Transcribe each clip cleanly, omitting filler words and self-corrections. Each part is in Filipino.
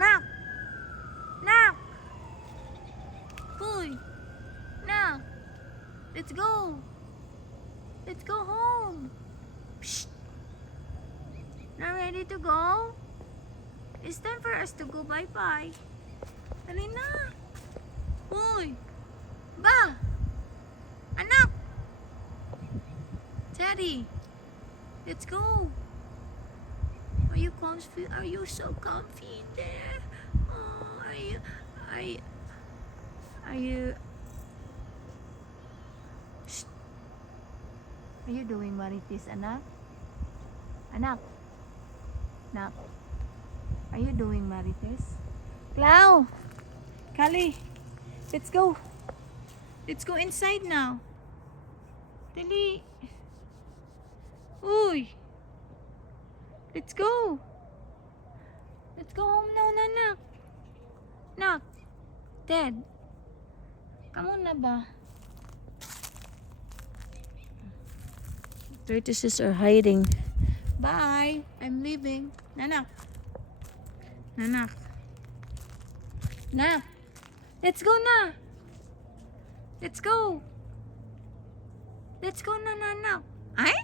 Nak! Nak! Boy! Nak! Let's go! Let's go home! Psst! Now ready to go? It's time for us to go bye-bye. Dali na! Boy! Ba! Anak! Teddy! Let's go! Are you comfy? Are you so comfy there? Oh, are you... Shh. Are you doing marites, anak? Anak? Anak? Are you doing marites? Clau! Kali! Let's go! Let's go inside now! Dali! Uy! Let's go! Let's go home now, nanak! Nak! Ted! Come on na ba? Tortoises are hiding. Bye! I'm leaving. Nanak! Nanak! Nak! Let's go na! Let's go! Let's go na, nanak! Ay?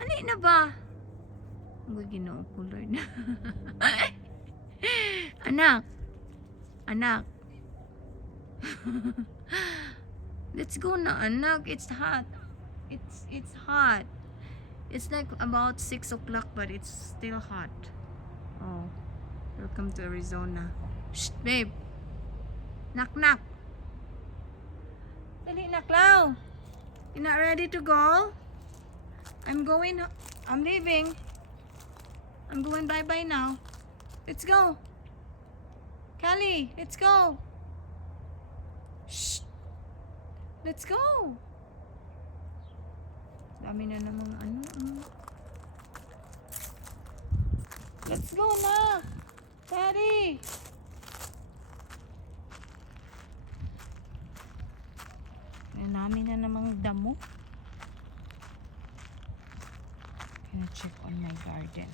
Ano na ba? Ang ginoo ko, Lord. Anak! Anak! Let's go na, anak. It's hot. It's hot. It's like about 6 o'clock, but it's still hot. Oh, welcome to Arizona. Shh, babe. Knock, knock. Dali na, Clau. You not ready to go? I'm leaving. I'm going bye-bye now. Let's go. Callie, let's go. Shh. Let's go. Dami na namang ano. Let's go na. Daddy. Dami na namang damo. Gonna check on my garden.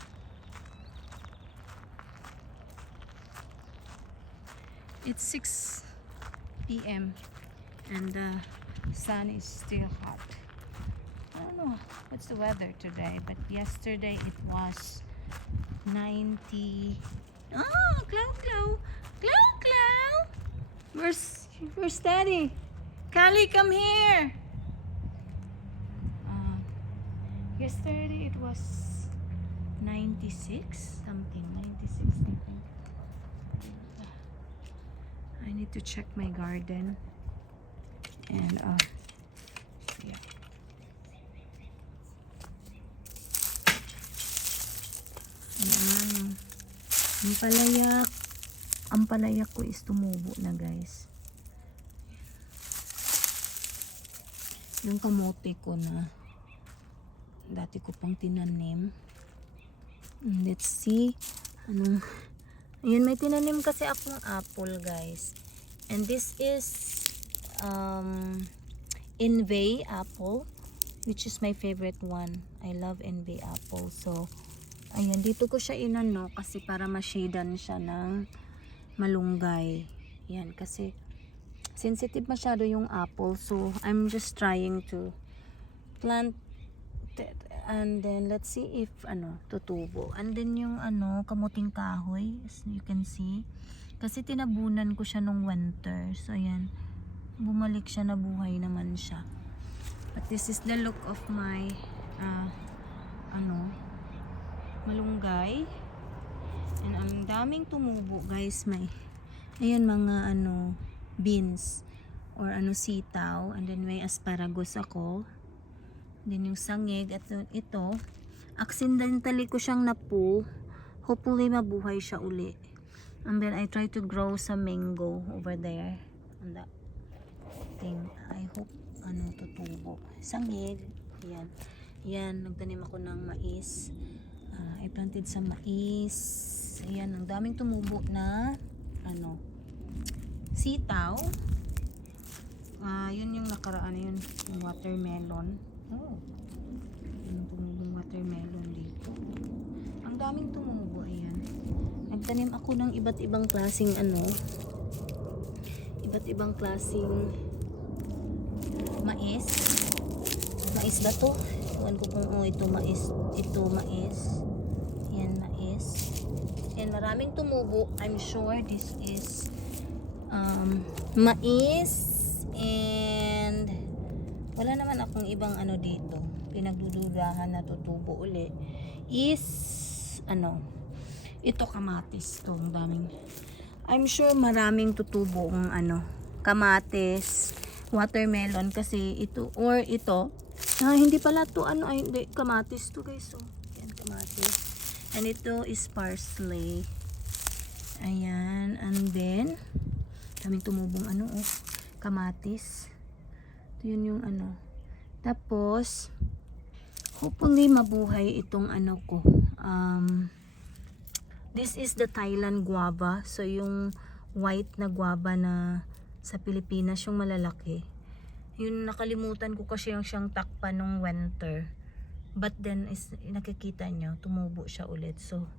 It's 6 p.m. and the sun is still hot. I don't know what's the weather today, but yesterday it was 90. Oh, Clau, Clau, Clau, Clau. Where's Daddy? Callie, come here. Yesterday it was 96 something, 96 I think. I need to check my garden and yeah. Ayan. Ang palayak ko is tumubo na, guys. Yung kamote ko na dati ko pang tinanim. Let's see. Ayun, may tinanim kasi akong apple, guys. And this is Envy apple, which is my favorite one. I love Envy apple. So, ayan, dito ko siya inano kasi para ma-shadean siya ng malunggay. Yan, kasi sensitive masyado yung apple. So, I'm just trying to plant it. And then, let's see if, tutubo. And then, yung, kamuting kahoy, as you can see. Kasi tinabunan ko siya nung winter. So, ayan. Bumalik siya, nabuhay naman siya. But this is the look of my, malunggay. And ang daming tumubo, guys. May, ayan, mga, beans. Or, sitaw. And then, may asparagus ako. Then yung sangig at ito, accidentally ko siyang napu. Hopefully mabuhay siya uli. And then I try to grow some mango over there on that thing. I hope tutubo. Sangig, yan. Yan, nagtanim ako ng mais. I planted some mais. Ayan, ang daming tumubo na sitaw. Yun yung nakaraan, yun yung watermelon. Oh, yung tumubong watermelon dito. Ang daming tumubo, ayan. magtanim ako ng iba't ibang klaseng iba't ibang klaseng mais. Mais ba to? Ewan ko kung ito mais. Yan, mais. Yan, maraming tumubo. I'm sure this is mais. And wala naman akong ibang dito. Pinagdududahan na tutubo uli. Is ito kamatis to. Ang daming. I'm sure maraming tutubo ang kamatis, watermelon kasi ito or ito. Hindi pala to hindi kamatis to guys. So, yan kamatis. And ito is parsley. Ayan, and then daming tumubong kamatis. Ito yun yung Tapos hopefully mabuhay itong ko. This is the Thailand guava. So yung white na guava na sa Pilipinas, yung malalaki. Yun nakalimutan ko kasi siyang takpan nung winter. But then nakikita nyo, tumubo siya ulit. So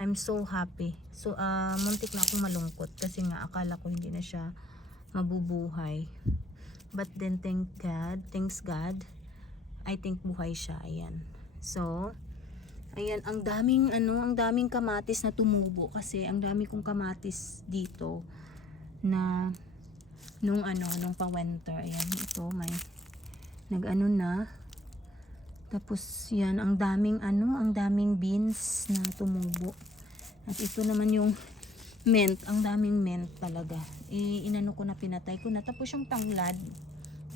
I'm so happy. So muntik na akong malungkot kasi nga akala ko hindi na siya mabubuhay. But then thanks God, I think buhay siya. Ayan. So ayan, ang daming kamatis na tumubo kasi ang dami kong kamatis dito na nung pang-winter. Ayan, ito may na. Tapos yan, ang daming beans na tumubo. At ito naman yung mint, ang daming mint talaga. Ko na, pinatay ko na. Tapos yung tanglad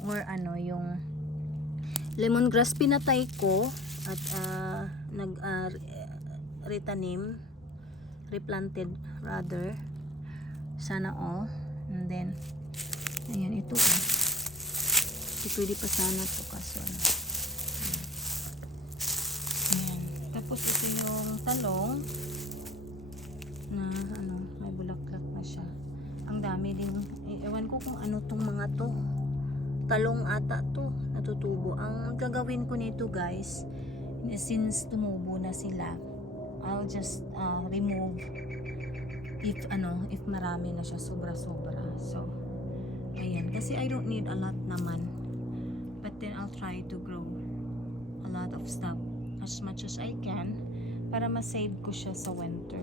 or yung lemongrass pinatay ko at replanted rather, sana all. And then ayan, ito pwede pa sana to kaso ayan. Tapos ito yung talong na may bulaklak na siya. Ang dami din, ewan ko kung tong mga to, talong ata to natutubo. Ang gagawin ko nito guys, since tumubo na sila, I'll just remove if marami na siya, sobra. So ayan, kasi I don't need a lot naman, but then I'll try to grow a lot of stuff as much as I can para ma-save ko siya sa winter.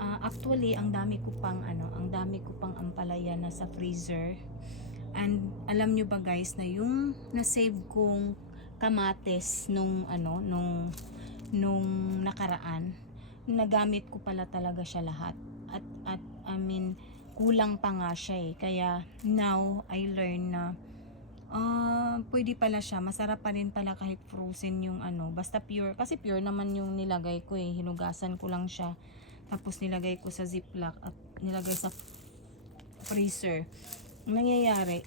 Actually ang dami ko pang ampalaya na sa freezer. And alam nyo ba guys na yung na-save kong kamates nung nakaraan, nagamit ko pala talaga siya lahat. At I mean, kulang pa nga siya Kaya now I learn na pwede pala siya, masarap pa rin pala kahit frozen yung basta pure, kasi pure naman yung nilagay ko hinugasan ko lang siya. Tapos nilagay ko sa ziplock at nilagay sa freezer. Nangyayari,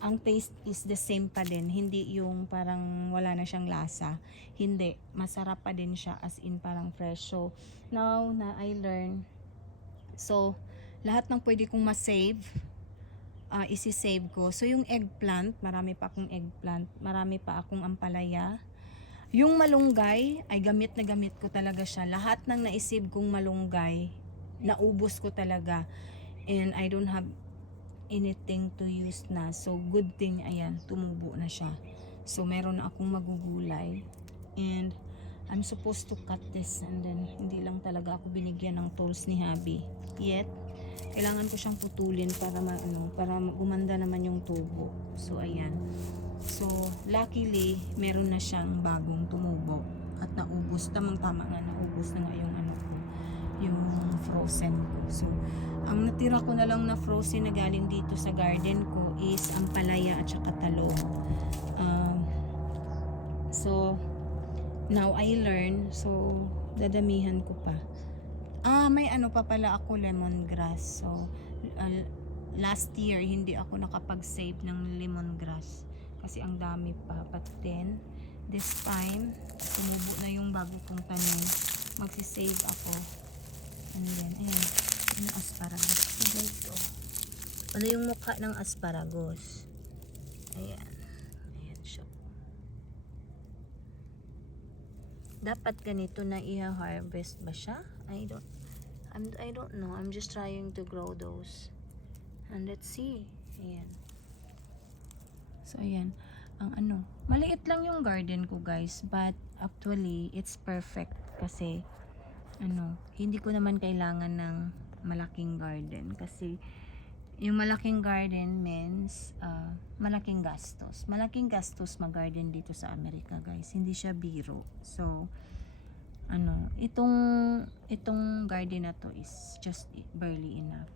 ang taste is the same pa din. Hindi yung parang wala na siyang lasa. Hindi, masarap pa din siya as in parang fresh. So, now na I learn, so, lahat ng pwede kong ma-save, isi-save ko. So, yung eggplant, marami pa akong eggplant. Marami pa akong ampalaya. Yung malunggay, ay gamit ko talaga siya. Lahat ng naisave kong malunggay, naubos ko talaga. And I don't have anything to use na. So, good thing, ayan, tumubo na siya. So, meron na akong magugulay. And, I'm supposed to cut this. And then, hindi lang talaga ako binigyan ng tools ni Habi. Yet, kailangan ko siyang putulin para para gumanda naman yung tubo. So, ayan. So, luckily, meron na siyang bagong tumubo. At naubos. Tamang-tama nga, naubos na nga yung yung frozen ko. So, ang natira ko na lang na frozen na galing dito sa garden ko is ampalaya at saka talong. So, now I learn. So, dadamihan ko pa. May pa pala ako, lemongrass. So, last year, hindi ako nakapag-save ng lemongrass. Kasi ang dami pa. But then, this time, tumubo na yung bago kong tanim. Magsisave ako. And then, ayan. Yung asparagus. Ito. Ano yung mukha ng asparagus? Ayan. Ayan siya. Dapat ganito na i-harvest ba siya? I don't know. I'm just trying to grow those. And let's see. Ayan. So, ayan. Ang ano, maliit lang yung garden ko, guys. But, actually, it's perfect. Kasi, ano, hindi ko naman kailangan ng malaking garden. Kasi, yung malaking garden means, malaking gastos. Malaking gastos mag-garden dito sa Amerika, guys. Hindi siya biro. So, ano, itong garden na to is just barely enough.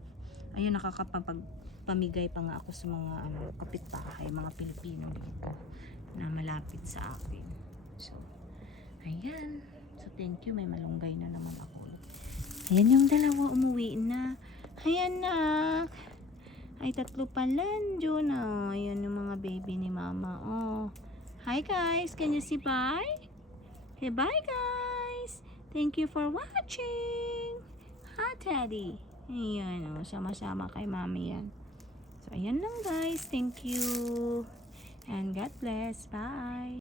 Ayun, nakakapamigay pa nga ako sa mga kapitbahay, mga Pilipino dito na malapit sa akin. So, ayan. So, thank you. May malunggay na naman ako. Ayan yung dalawa, umuwi na. Ayan na. Ay, tatlo pala. Diyon na. Ayan yung mga baby ni mama. Oh. Hi guys. Can you say bye? Okay, bye guys. Thank you for watching. Ha, Teddy? Ayan o. Sama-sama kay mami yan. So, ayan lang guys. Thank you. And God bless. Bye.